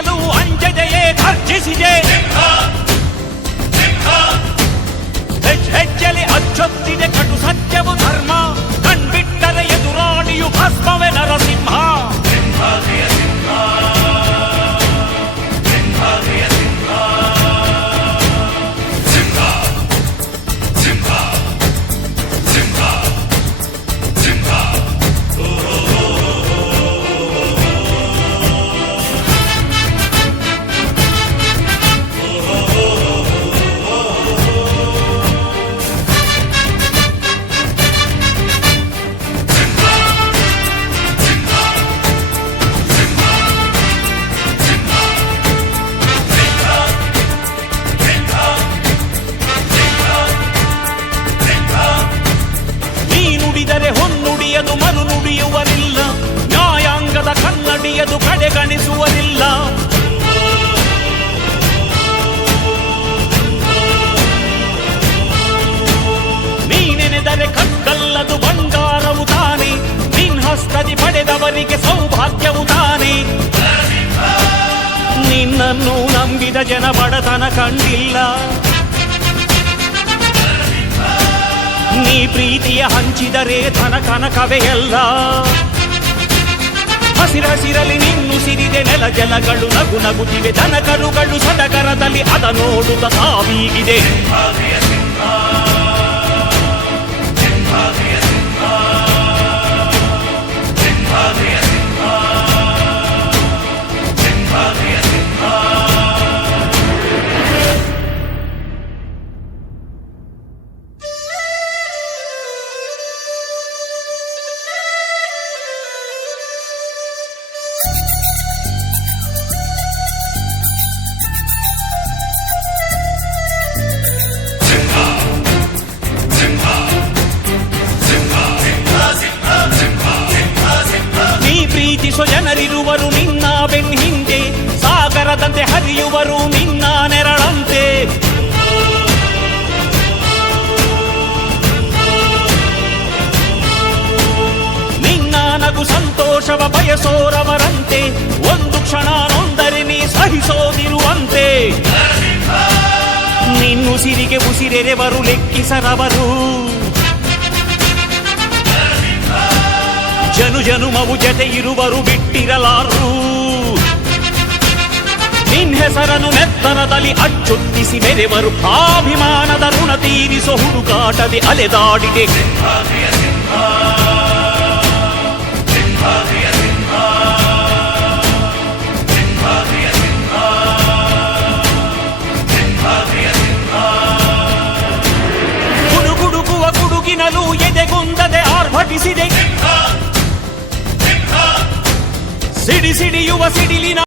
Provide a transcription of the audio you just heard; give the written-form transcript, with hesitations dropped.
ಸಿಡಿಮಲು ಅಂಜದೆಯೇ ಘರ್ಜಿಸಿದೆ. ಹೆಜ್ಜೆಲಿ ಅಚ್ಚೊತ್ತಿದೆ ಕಟು ಸತ್ಯವು ಧರ್ಮ. ಕಣ್ಬಿಟ್ಟರೆ ಎದುರಾಳಿಯು ಭಸ್ಮವೇ ನರಸಿಂಹ. ಹೊನ್ನುಡಿಯದು ಮನು ನುಡಿಯುವರಿಲ್ಲ. ನ್ಯಾಯಾಂಗದ ಕನ್ನಡಿಯದು ಕಡೆಗಣಿಸುವರಿಲ್ಲ. ನೀನೆನೆದರೆ ಕಕ್ಕಲ್ಲದು ಬಂಗಾರವು ತಾನೆ. ನಿನ್ಹಸ್ತದಿ ಪಡೆದವರಿಗೆ ಸೌಭಾಗ್ಯವು ತಾನೆ. ನಿನ್ನನ್ನು ನಂಬಿದ ಜನ ಬಡತನ ಕಂಡಿಲ್ಲ. ನೀ ಪ್ರೀತಿಯ ಹಂಚಿದರೆ ಧನ ಕನಕವೇ ಎಲ್ಲ. ಹಸಿರಸಿರಲಿ ನಿನ್ನು ಸಿರಿದೆ ನೆಲ ಜಲಗಳು ನಗು ನಗುತ್ತಿವೆ. ದನ ಕರುಗಳು ಸಡಗರದಲ್ಲಿ ಅದ ನೋಡುತ್ತ ತಾವೀಗಿದೆ. ಪ್ರೀತಿಸೋ ಜನರಿರುವರು ನಿನ್ನ ಬೆನ್ ಹಿಂದೆ. ಸಾಗರದಂತೆ ಹರಿಯುವರು ನಿನ್ನ ನೆರಳಂತೆ. ನಿನ್ನ ನಗು ಸಂತೋಷವ ಬಯಸೋರವರಂತೆ. ಒಂದು ಕ್ಷಣ ನೊಂದರೆ ನೀ ಸಹಿಸೋದಿರುವಂತೆ. ನಿನ್ನುಸಿರಿಗೆ ಉಸಿರೆರೆವರು ಲೆಕ್ಕಿಸರವರು. ಜನು ಜನುಮವು ಜತೆ ಇರುವರು ಬಿಟ್ಟಿರಲಾರು. ನಿನ್ ಹೆಸರನ್ನು ನೆತ್ತರದಲ್ಲಿ ಅಚ್ಚೊತ್ತಿಸಿ ಮೆರೆವರು. ಅಭಿಮಾನದ ಋಣ ತೀರಿಸೋ ಹುಡುಕಾಟದೆ ಅಲೆದಾಡಿದೆ. ಗುಡುಗುಡುಗುವ ಗುಡುಗಿನಲು ಎದೆಗುಂದದೆ ಆರ್ಭಟಿಸಿದೆ. ಸಿಡಿಯುವ ಸಿಡಿಲಿನ